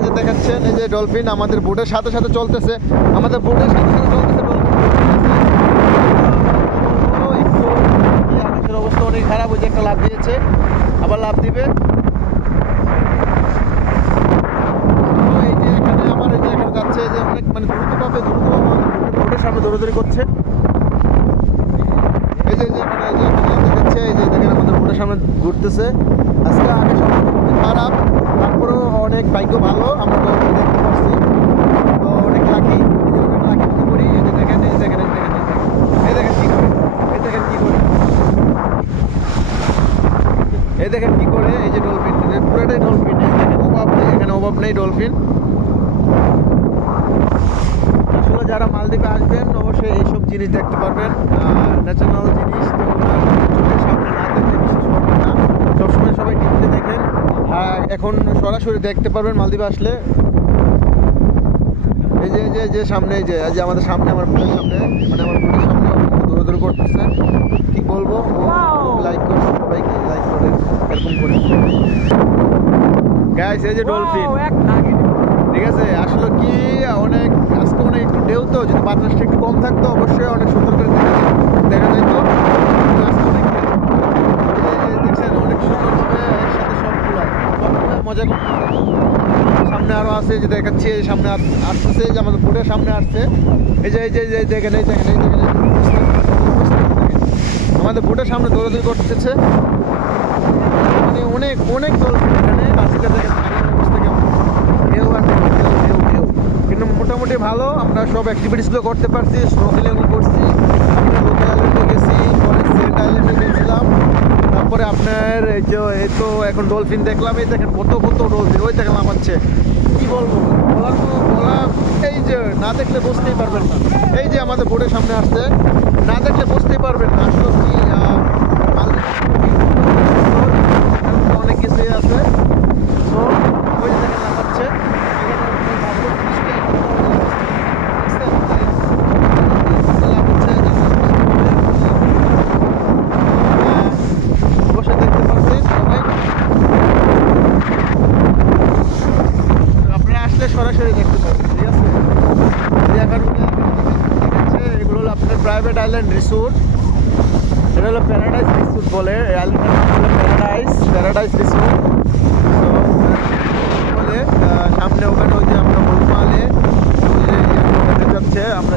এই যে দেখাচ্ছেন, এই যে ডলফিন আমাদের বোটের সাথে সাথে চলতেছে, আমাদের বোটের সাথে সাথে চলতেছে ডলফিন। একটু আকাশের অবস্থা অনেক খারাপ, ওই যে একটা লাফ দিয়েছে, আবার লাফ দিবে। এই যে এখানে আমার এই যে এখানে যাচ্ছে, এই যে অনেক মানে দ্রুতভাবে বোটের সামনে দৌড়াদৌড়ি করছে। এই যে এখানে দেখাচ্ছে, এই যে দেখেন আমাদের বোটের সামনে ঘুরতেছে। আজকে আকাশ খুবই খারাপ, তারপরেও অনেক ভাগ্য ভালো, আমরা ডলফিন দেখতে পাচ্ছি। তো অনেক লাকি, অনেক লাকি মনে করি। এই যে দেখেন, এই দেখেন, এই দেখেন কি করে, এই দেখেন কি করে, এই দেখেন কি করে। এই যে ডলফিন, পুরোটাই ডলফিন। এই দেখেন অভাব নেই, এখানে অভাব নেই ডলফিন। আসলে যারা মালদ্বীপে আসবেন অবশ্যই এইসব জিনিস দেখতে পারবেন, ন্যাচারাল জিনিস। তো চোখের সামনে না দেখলে বিশ্বাস করবেন না। সবসময় সবাই টিভিতে দেখেন, এখন সরাসরি দেখতে পারবেন মালদ্বীপে আসলে। এই যে যে সামনে, এই যে আমাদের সামনে, আমার বোটের সামনে, মানে আমার বোটের সামনে দৌড়াদৌড়ি করতেছে। কি বলবো, লাইক করে, সবাইকে লাইক করে এরকম করে। গাইস এই যে ডলফিন, ঠিক আছে। আসলে কি অনেক আজকে অনেক একটু ঢেউ, তো যদি বাতাসটা একটু কম থাকতো অবশ্যই অনেক সুন্দর করে দেখা যেত। আজকে অনেক দেখছেন অনেক সুন্দরভাবে একসাথে সবগুলো মজা করতেছে। সামনে আরো আছে, যে দেখাচ্ছি সামনে আসতেছে, যে আমাদের বোটের সামনে আসছে। এই যে দেখেন, এই দেখেন, আমাদের বোটের সামনে দৌড়াদৌড়ি করতেছে। মানে অনেক অনেক ডলফিন এখানে। আজকে দেখেন অবস্থা কেমন, ঢেউ আর ঢেউ। কিন্তু মোটামুটি ভালো, আমরা সব অ্যাক্টিভিটিসগুলো করতে পারছি, স্নোকেলিংও করছি, লোকাল আইল্যান্ডে গেছি, পরে সেন্ট আইল্যান্ডে গেছিলাম। তারপরে আপনার এই যে এই তো এখন ডলফিন দেখলাম, এই দেখেন কত ডলফিন, ওই দেখলাম আমাচ্ছে। কি বলবো, বলা এই যে না দেখলে বুঝতেই পারবেন না। এই যে আমাদের বোর্ডের সামনে আসছে, না দেখলে বুঝতেই পারবেন না আসলে কি অনেক কিছুই আছে। তো ওই যে দেখেন লাফাচ্ছে, অবশ্যই দেখতে পাচ্ছেন সবাই, আপনারা আসলে সরাসরি দেখতে পাবেন, ঠিক আছে। এখন দেখাচ্ছে এগুলো হলো আপনার প্রাইভেট আইল্যান্ড রিসোর্ট। এটা হলো প্যারাডাইস রিসোর্ট বলে, এই আইল্যান্ডের নাম হলো প্যারাডাইস রিসোর্ট। তো বলে সামনে ওখানে ওই যে আমরা হলুমালে ওখানে যাচ্ছে, আমরা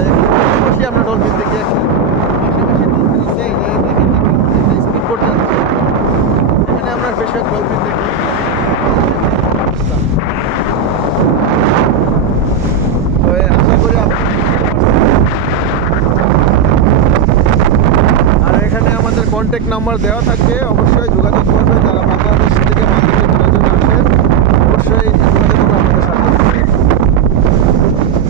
বসে আমরা ডলফিন দেখি। পাশাপাশি ডলফিন আছে, এই যে দেখেন স্পিড বোট যাচ্ছে, এখানে আমরা বেশিরভাগ ডলফিন দেখি। তো আশা করি আর এখানে আমাদের কন্ট্যাক্ট নাম্বার দেওয়া থাকবে, অবশ্যই যোগাযোগ করবেন যারা বাংলাদেশ থেকে